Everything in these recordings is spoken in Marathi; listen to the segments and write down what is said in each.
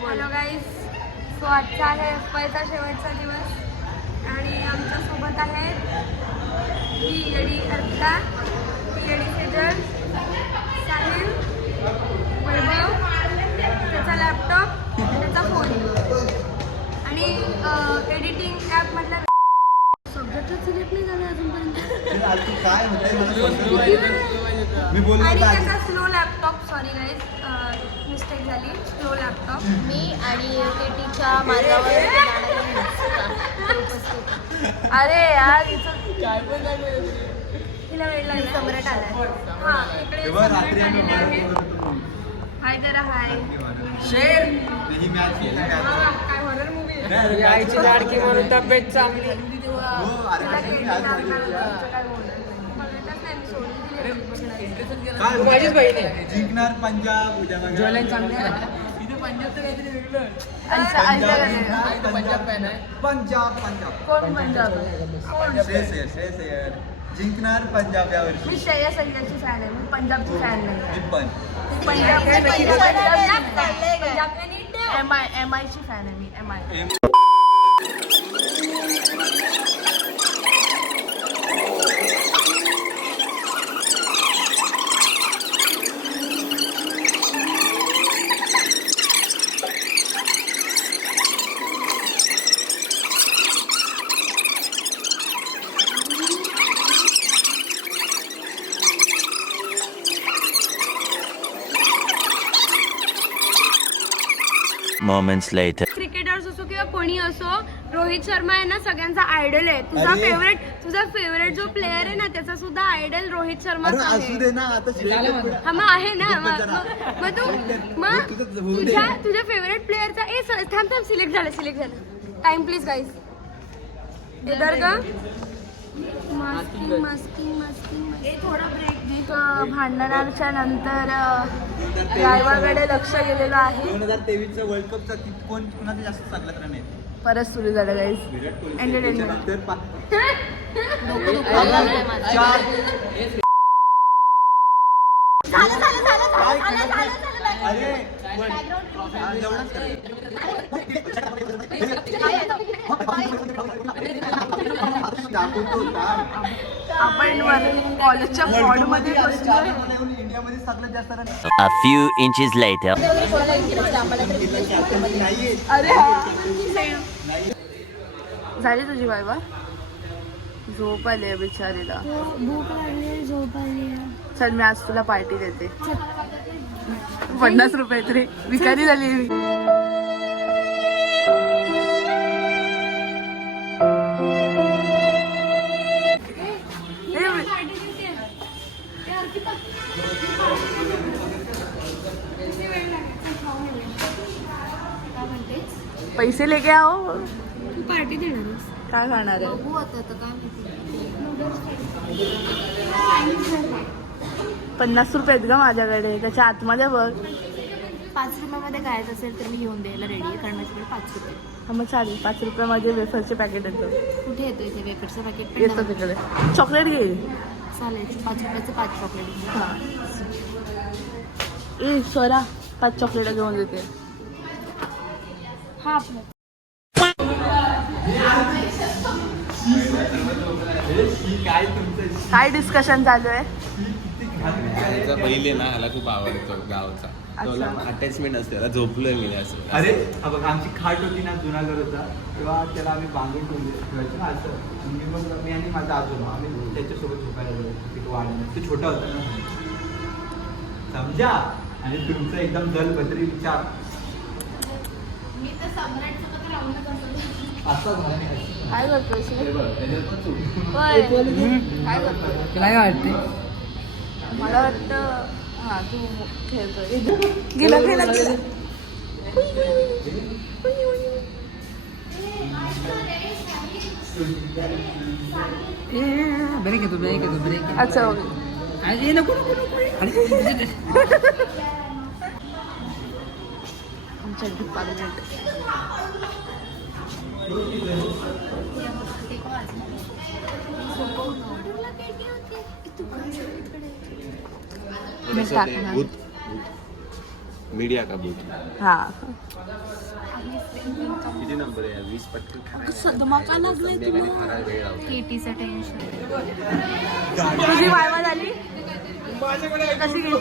हॅलो गाईज सो आजचा आहे पहिला शेवटचा दिवस आणि आमच्यासोबत आहेत ही येडी अर्पिता ही येडी सेजल साहिल वैभव त्याचा लॅपटॉप त्याचा फोन आणि एडिटिंग ॲप म्हटलं सब्जेक्टच सिलेक्ट नाही झालं अजूनपर्यंत. आणि. त्याचा slow laptop sorry guys mistake झाली. स्लो लॅपटॉप मी आणि केटीच्या मार्गावर अरे यार तिला वेळ लागला. सम्राट आलाय. हा इकडे हे सम्राट आलेला आहे. हाय करा हाय. ही मॅच. हा, काय हॉरर मूवी आईची लाडकी म्हणून तब्येत चांगली. काय माझीच बहीण आहे जिंकणार पंजाब उद्या बघा. ज्वलन चांगली आहे. इथे पंजाबचं काहीतरी वेगळं. पंजाब जिंकणार, पंजाब पॅन आहे. पंजाब पंजाब. कोण पंजाब? श्रेयस अय्यर, श्रेयस अय्यर. जिंकणार पंजाब या वर्षी. मी श्रेयस अय्यरची फॅन आहे. मी पंजाबची फॅन नाही मी पण. पंजाब पंजाब चाललंय काय? पंजाब एम आय एम आयची फॅन आहे. मी M I Moments later. Cricketers असो किंवा कोणी असो रोहित शर्मा आहे ना सगळ्यांचा आयडल आहे तुझा अरे. फेवरेट तुझा फेवरेट जो प्लेअर आहे ना त्याचा सुद्धा आयडल रोहित शर्मा अरे असू आहे दे ना आता हा मग आहे ना मग. मग- मग तू मग तुझं होऊ दे. तुझ्या तुझ्या फेवरेट प्लेअरचा ए थांब थांब सिलेक्ट झालं सिलेक्ट झालं टाइम प्लीज गाईज इधर का मास्किंग मास्किंग मास्किंग थोडा ब्रेक भांडणाच्या नंतर रायवाकडे लक्ष गेलेलं आहे दोन हजार तेवीसचा वर्ल्ड कपचा कोण कुणाचा जास्त चांगला रन आहे परत सुरू झालं गाईज विराट कोहली Entertainment. त्याच्यानंतर पा- डोकं दुखायला लागलंय माझं. चार झालं झालं झालं झालं झालं झालं झालं अरे पण- हा, एवढंच कर. दाखवतो थांब. आपण कॉलेजच्या वर्ल्डमध्ये कपमध्ये बसलोय चार मला येऊन इंडियामध्ये सगळ्यात जास्त run A few inches later. अरे हा. झाली तुझी बायबा झोप आली आहे बिचारीला. भूक लागली झोप आली चल मी आज तुला पार्टी देते. पन्नास रुपये तरी. विकारी झाली पैसे लेके आओ. तू पार्टी देणार काय खाणार आहे? बघू आता आता काय माहिती. पन्नास रुपये आहेत का माझ्याकडे. त्याच्या आतमध्ये बघ. पाच रुपयामध्ये काय असेल तर मी घेऊन द्यायला रेडी आहे कारण माझ्याकडे पाच रुपये हा मग चालेल. पाच रुपयामध्ये वेफरचे पॅकेट येतं कुठे येतो इथे वेफरचं पॅकेट येतं तिकडे. चॉकलेट घे. चालेल पाच रुपयाचं पाच चॉकलेट हा. ए स्वरा पाच चॉकलेट घेऊन देते. काय तुमचं काय डिस्कशन चालू आहे. त्याचा पहिले ना ह्याला खूप आवडतो गावचा. अटॅचमेंट असते त्याला झोपलोय मी असं. अरे हा बघ आमची खाट होती ना जुना घर होता तेव्हा त्याला आम्ही बांधून ठेवले ठेवायचो ना असं. आणि मी मग मी आणि माझा आजोबा आम्ही त्याच्यासोबत झोपायला गेलो तिथे ते छोटा होता ना. समजा. आणि तुमचा एकदम दल बदरी विचार. असा झाला. काय करतोय हे. काय करतोय? तुला काय वाटते मला वाटतं हा तू खेळतोय. गेला गेला गेला. ब्रेक येतो ब्रेक येतो ब्रेक अच्छा ओके. नको नको नको आमच्या डिपार्टमेंट मीडिया का बूथ? हा. किती नंबर आहे? वीस पटकन केटीचं टेन्शन तुझी वायवा झाली? कशी गेली?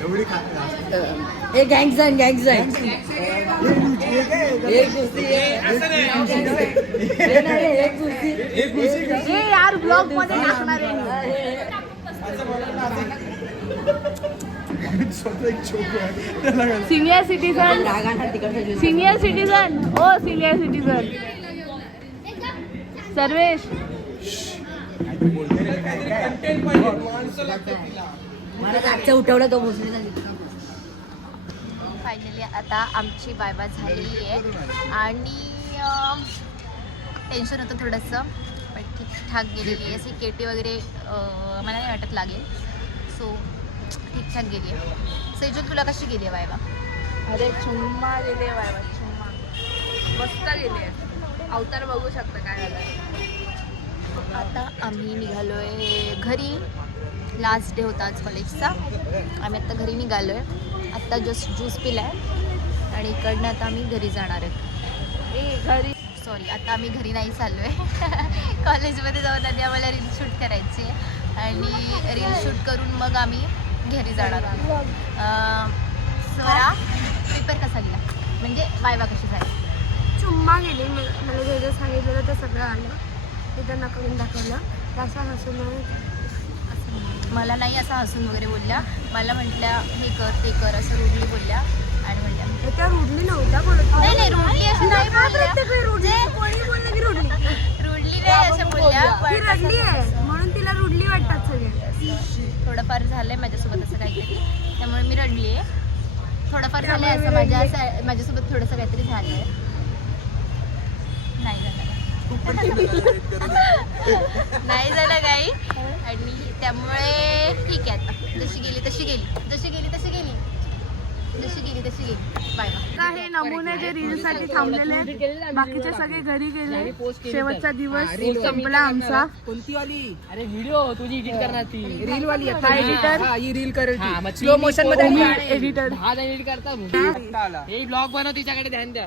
एवढी खात ए गँग जाईन गँग जाईन एक कुस्ती एक कुस्ती ए यार ब्लॉगमध्ये टाकणार आहे सिनियर सिटीजन सिनियर सिटीजन ओ सिनियर सिटीजन सर्वेश फायनली आता आमची बायबा झालेली आहे. आणि टेन्शन होतं थोडंसं पण ठीकठाक गेलेली आहे. अशी केटी वगैरे मला नाही वाटत लागेल. सो ठीकठाक गेली आहे. सेजल तुला कशी गेली आहे बायबा अरे चुम्मा गेले बाबा चुम्मा. मस्त गेले अवतार बघू शकता काय झालं आता आम्ही निघालो आहे घरी. लास्ट डे होता आज कॉलेजचा आम्ही आत्ता घरी निघालो आहे आत्ता जस्ट ज्यूस पिला आहे आणि इकडनं आता आम्ही घरी जाणार आहेत ए घरी. सॉरी आता आम्ही घरी नाही चाललो आहे कॉलेजमध्ये जाऊन आधी आम्हाला रील शूट करायची आहे. आणि रील शूट करून मग आम्ही घरी जाणार आहोत. अं, स्वरा पेपर कसा गेला? म्हणजे वायवा कशी झाली? चुम्मा गेली. म- मला जे सांगितलेलं ते सगळं आलं. ते त्यांना करून दाखवलं. हसून असं नाही. मला नाही असं हसून वगैरे बोलल्या. मला म्हटल्या हे कर ते कर असं रुडली बोलल्या. आणि म्हटल्या त्या रुडली नव्हत्या बोलत. नाही नाही रुडली अशी नाही हा, बोलल्या. रुडली? कोणी बोललं की रुडली? रुडली नाही असं बोलल्या रडली आहे. म्हणून तिला रुडली वाटतात सगळे. थोडंफार झालंय माझ्यासोबत असं काहीतरी. त्यामुळे मी रडली आहे. थोडंफार झालंय असं माझ्या असं माझ्यासोबत थोडंसं काहीतरी झालंय. नाही झालं नाही झालं काही. आणि त्यामुळे ठीक आहे आता. जशी गेली तशी गेली. जशी गेली तशी गेली. जशी गेली तशी गेली. बाय हे नमुने जे रील साठी थांबलेले आहेत, बाकीचे सगळे घरी गेले. शेवटचा दिवस संपला आमचा. कोणती वाली अरे व्हिडिओ तुझी एडिट करणार ती. रील वाली हा, editor? ही रील करेल स्लो मोशनमध्ये एडिटर हा एडिट करता. हे. ब्लॉग बनव तिच्याकडे ध्यान द्या.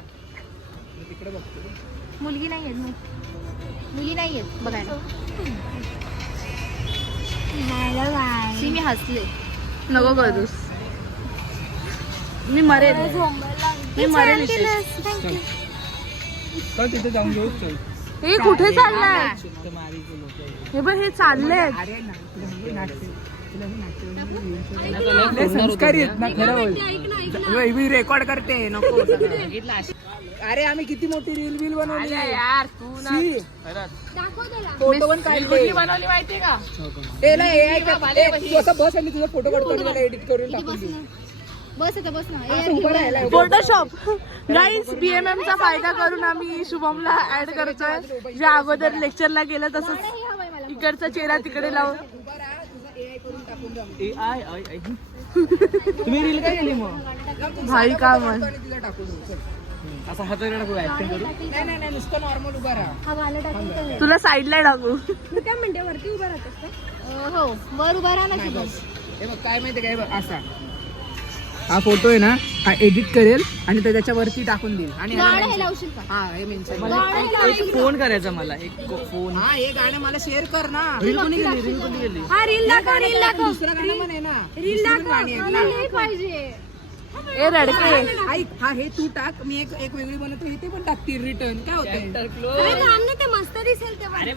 मुलगी नाही आहेत मुली नाही आहेत बघायला. शी मी हसले. नको करूस मी मरेल. मी मरेल. तिथे जाऊन घेऊ चल. हे कुठे चाललाय? हे बघ हे चालले संस्कारी आहेत ना खरं बोल रेकॉर्ड करते नको अरे आम्ही किती मोठी रील बिल बनवली यार तू ना. फोटो पण काढले. बनवली माहितीये का? ए ए, तू असं बस आणि तुझा फोटो काढतो आणि एडिट करून टाकून देऊ. बस आता बस ना. असं उभं राहायला उभं. फोटोशॉप गाईज बीएमएम चा फायदा करून आम्ही शुभमला ऍड करतोय. जे अगोदर लेक्चरला गेलं तसंच इकडचा चेहरा तिकडे लावून. तुम्ही रील काय केली मग? भाई का मन आणि तिला टाकून देऊ, चल. असं हात नको ऍक्टिंग करू. नाही नाही नाही नुसतं नॉर्मल उभा राहा. तुला साईडला टाकू. हो वर उभा राहा ना बस. हे बघ काय माहिती काय बघ असा. हा फोटो आहे ना हा एडिट करेल आणि ते त्याच्यावरती टाकून देईल. आणि ह्याला गाणं हे mention- लावशील का? हा हे मेन्शन गाणं हे लावशील का? फोन करायचा मला एक फोन हा हे गाणं मला शेअर कर ना. रील कोणी गेली रील कोणी गेली? हा रील दाखव रील दाखव. दुसरं गाणं पण आहे ना. रील दुसरी पण दाखव. गाणी आहेत मला ना. हे पाहिजे. ए रडके. ऐक हा हे तू टाक. मी एक एक वेगळी बनवतो. हे ते पण टाकतील रिटर्न काय होतंय? ते मस्त दिसेल ते. अरे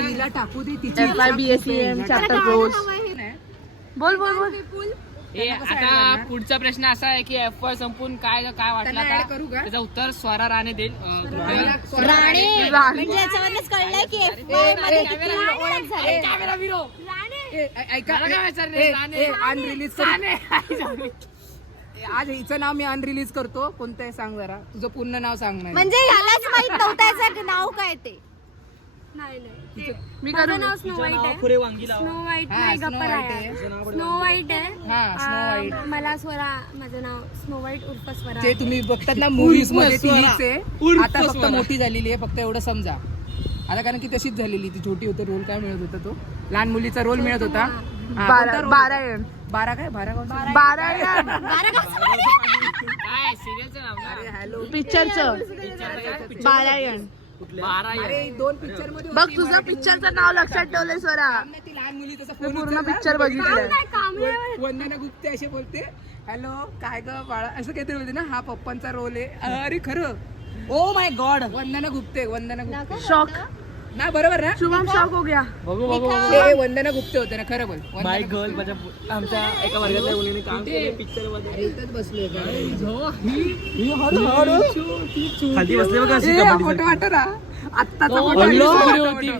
हिला टाकू दे. तिची सी एम चॅप्टर बोल बोल बोल. आता पुढचा प्रश्न असा आहे की एफ वाय संपून काय काय वाटलं त्यांना add आता करू का? त्याचं उत्तर स्वरा राणे देईल. अं, राणे. म्हणजे याच्यावरच कळलंय की FY मध्ये किती ओळख झाली कॅमेरा विरो ए, ऐ- ऐका मला काय विचारलं? राणे. अनरिलीज आज हिचं नाव मी अनरिलीज करतो. कोणतं आहे सांग जरा. तुझं पूर्ण नाव सांग नाही म्हणजे ह्यालाच माहीत नव्हतं याचं नाव काय ते. मी करू नाव स्नो व्हाईट आहे. स्नो व्हाईट हा, नाही आहे. स्नो व्हाईट आहे. हा स्नो आ, व्हाईट मला स्वरा माझं नाव स्नो व्हाईट उर्फ स्वरा जे तुम्ही बघतात ना मुव्हीजमध्ये आहे. उर्फ आता फक्त स्वरा. मोठी झालेली आहे फक्त एवढं समजा. आता कारण की तशीच झालेली ती छोटी होती रोल काय मिळत होता तो? लहान मुलीचा रोल मिळत होता. हा, कोणता बारा role बारा? एम बारा काय बारा ना? अरे हॅलो पिक्चरचं बारायण बारा दोन पिक्चरमध्ये बघ तुझं पिक्चरचं नाव लक्षात ठेवलंय स्वरा. ती लहान मुली तसं मी पूर्ण पिक्चर बघितलंय वंदना गुप्ते असे बोलते. हॅलो काय ग बाळा? असं काहीतरी बोलते ना हा पप्पांचा रोल आहे. अरे खरं. ओ my god Vandana Gupte Vandana Gupte. Shock. ना बरोबर ना? शुभम शॉक हो गया. हे वंदना गुप्ते होते ना खरं बोल. माय गर्ल माझ्या आमच्या एका वर्गातल्या मुलीने काम केलं पिक्चरमध्ये. इथंच बसलोय खाली बसले बघा अशी हा कबड्डी फोटो पाठव ना. आत्ताचा हो, फोटो.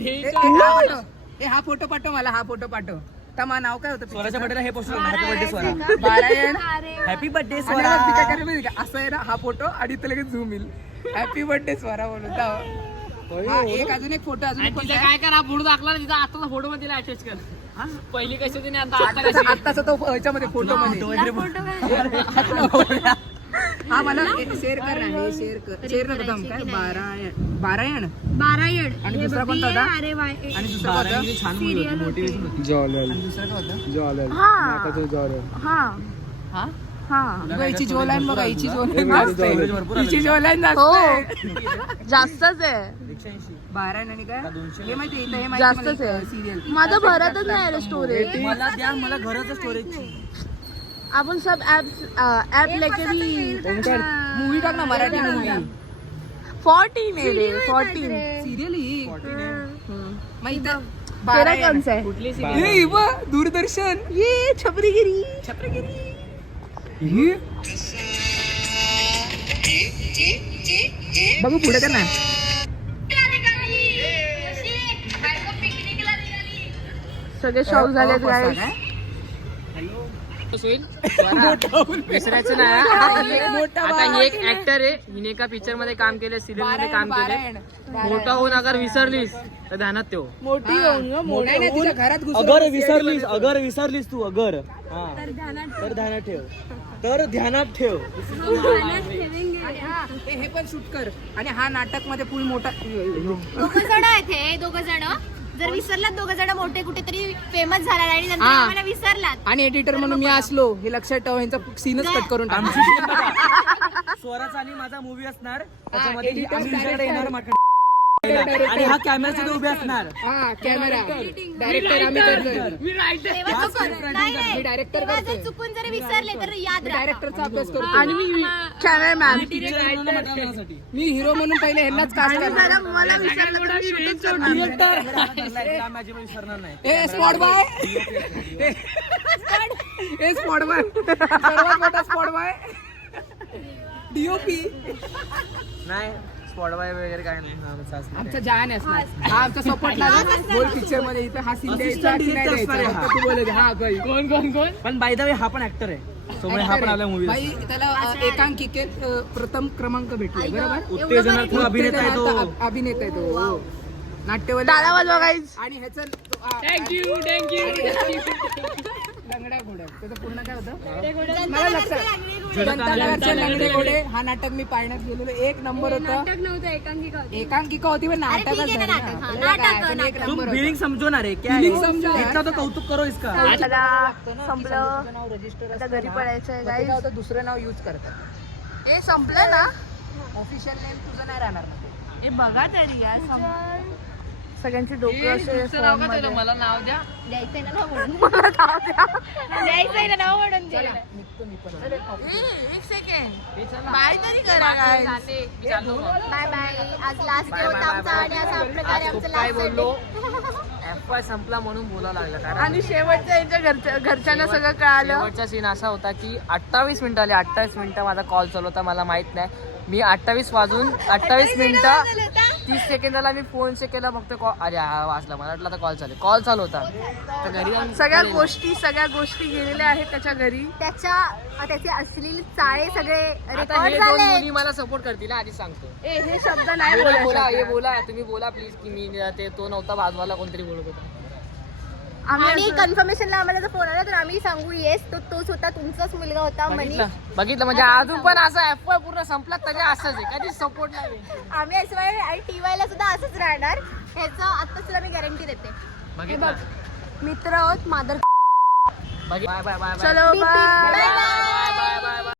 हे हा हा फोटो. पाठव मला हा फोटो पाठव. तमा नाव काय होतं स्वराच्या बर्थडेला हे poster happy birthday Swara. बारायण. Happy birthday Swara. का? असं आहे ना हा फोटो आणि इथं लगेच झूम येईल. हॅपी बर्थडे स्वरा बोलून जाऊ. हा एक अजून एक फोटो अजून आणि एक आहे? काय करा पुढे दाखला तिचा आताचा फोटो मध्ये तिला अटॅच कर हा? पहिली कशी होती आणि आता आता आत्ताचा कशी? आत्ताचा तो ह्याच्यामध्ये फोटो मध्ये. हा मला शेअर कर ना हे शेअर कर. शेअर नको थांब काय? बारायण. बारायण? बारायण. आणि दुसरा कोणता होता? अरे वाय आणि दुसरा कोणता? होता? छान मुली होती मोटिवेशन होती. आणि दुसरा काय होता हा. हा. हा? बघा, हिची जो लाईन बघा हिची जो लाईन जास्त आहे. हिची जो लाईन जास्त हो आहे. जास्तच आहे. आणि काय हे माहिती आहे, हे जास्तच माहिती आहे. सिरियल माझं भरतच नाही रे स्टोरेज मला द्या मला घराचं स्टोरेज आपण सब ऍप ऍप लेके भी मूवी टाक ना मराठी मूवी फोर्टीन आहे रे फोर्टीन सिरियल ही. मग इथं तेरा बारायण. कौन सा है कुठली हे, ही बघ, दूरदर्शन. ये छपरीगिरी. छत्रगिरी बघू पुढे ना. सगळे शॉक विसरायचं आता ही एक ऍक्टर आहे. हिने एका पिक्चरमध्ये काम केले सिरियलमध्ये काम. केले मोठा होऊन अगर विसरलीस तर ध्यानात ठेव. मोठी होऊन घरात अगर विसरलीस. अगर विसरलीस तू अगर. हा तर ध्यानात ठेव. तर ध्यानात ठेव. हा, पण शूट कर. आणि हा नाटकमध्ये फुल मोठा दोघ जण आहेत हे दोघ जण. जर विसरलात दोघ जण मोठे कुठेतरी फेमस झाला आणि नंतर हा. आम्हाला विसरलात. आणि एडिटर म्हणून मी असलो हे लक्षात ठेव यांचा सीनच कट करून टाक. स्वराचा आणि माझा मूवी असणार. त्याच्यामध्ये आम्ही येणार माकडे आणि हा कॅमेरा तिथे उभे असणार. हा कॅमेरा डायरेक्टर आम्ही करतोय. मी रायटर तेव्हा तो कर- नाही, नाही. मी डायरेक्टर तेव्हा करतोय. जर चुकून जरी विसरले तर याद राहा डायरेक्टरचा अभ्यास करतो आणि मी कॅमेरामॅन मी हिरो म्हणून पहिले ह्यांनाच कास्ट करणार. मला. माझी पण विसरणार नाही. ए स्पॉट बॉय ए स्पॉट बॉय सर्वात मोठा स्पॉट बॉय डीओपी नाही. स्पॉट बाय वगैरे काय नाही. आमचं जान असणार. हा आमचा सपोर्ट लागला गोल पिक्चरमध्ये इथं हा सीन द्यायचा की नाही द्यायचा. फक्त तू हा कोण कोण कोण? पण बाय द वे हा पण ऍक्टर आहे. सोबत हा पण आपल्या मूवी भाई त्याला अ, एकांकिकेत अ, प्रथम क्रमांक भेटला बरोबर? अभिनेता आहे तो. उत्तेजनाचा अभिनेता आहे तो. हो. नाट्यवली टाळा वाजवा गाईज आणि ह्याचं तो, आ, थँक्यू थँक्यू लंगडा घोडा त्याचं पूर्ण काय होतं? मला लक्षात लंगडे घोडे हा नाटक मी पाळण्यात गेलेलो. एक नंबर होता. नव्हतं एकांकिका होती. एकांकिका होती पण नाटकच ठीक आहे ना, झालं ना. नाटक, हा, नाटक, पण एक. तुम नंबर फिलिंग समजो ना रे क्या Feeling? समजो. इतना तो कौतुक करो इसका चला संपलं रजिस्टर आता घरी काय गाईज होतं दुसरं नाव यूज करतात. हे संपलं ना? ऑफिशियल नेम तुझं नाही राहणार ना हे बघा तरी यार संप- सगळ्यांचे डोकं असे नाव form का मध्ये. मला नाव द्या. द्यायचंय ना नाव म्हणून. मला नाव द्या. द्यायचंय ना नाव म्हणून. एक सेकंड बाय तरी करा काय बाय बाय आज लास्ट डे होता आमचा आणि असा प्रकारे आमचं काय लास्ट बोललो? एफ वाय संपला म्हणून बोलायला लागला कारण आणि शेवटच्या यांच्या घरच्या घरच्यांना सगळं कळालं. शेवटचा सीन असा होता की अठ्ठावीस मिनिटं आली. अठ्ठावीस मिनिटं माझा कॉल चालू होता मला माहीत नाही. मी अठ्ठावीस वाजून अठ्ठावीस मिनिटं तीस सेकंदाला मी फोन चेक केला फक्त कॉल अरे हा वाचला मला वाटलं आता कॉल चालू कॉल चालू होता. तर घरी जाऊन सगळ्या. गोष्टी सगळ्या गोष्टी गेलेल्या आहेत त्याच्या घरी. त्याच्या त्याचे अश्लील चाळे सगळे आता रेकॉर्ड हे दोन झाले मुली मला सपोर्ट करतील हा, आधी सांगतो. ए हे शब्द नाही बोला बोला हे बोलायचे बोला तुम्ही बोला प्लीज की मी ते तो नव्हता बाजूला कोणतरी बोलत होता. आणि कन्फर्मेशनला आम्हाला जर फोन आला तर आम्ही सांगू येस तो तोच होता तुमचाच मुलगा होता मनी बघितलं. बघितलं म्हणजे अजून पण असं एफ वाय पूर्ण संपला तरी असंच आहे. कधीच सपोर्ट नाही आम्ही एस वाय आणि टी वायला सुद्धा असंच राहणार. ह्याचं आता सुद्धा मी गॅरंटी देते. बघितलं. मित्र आहोत मादर बाय बाय बाय चलो बाय बाय बाय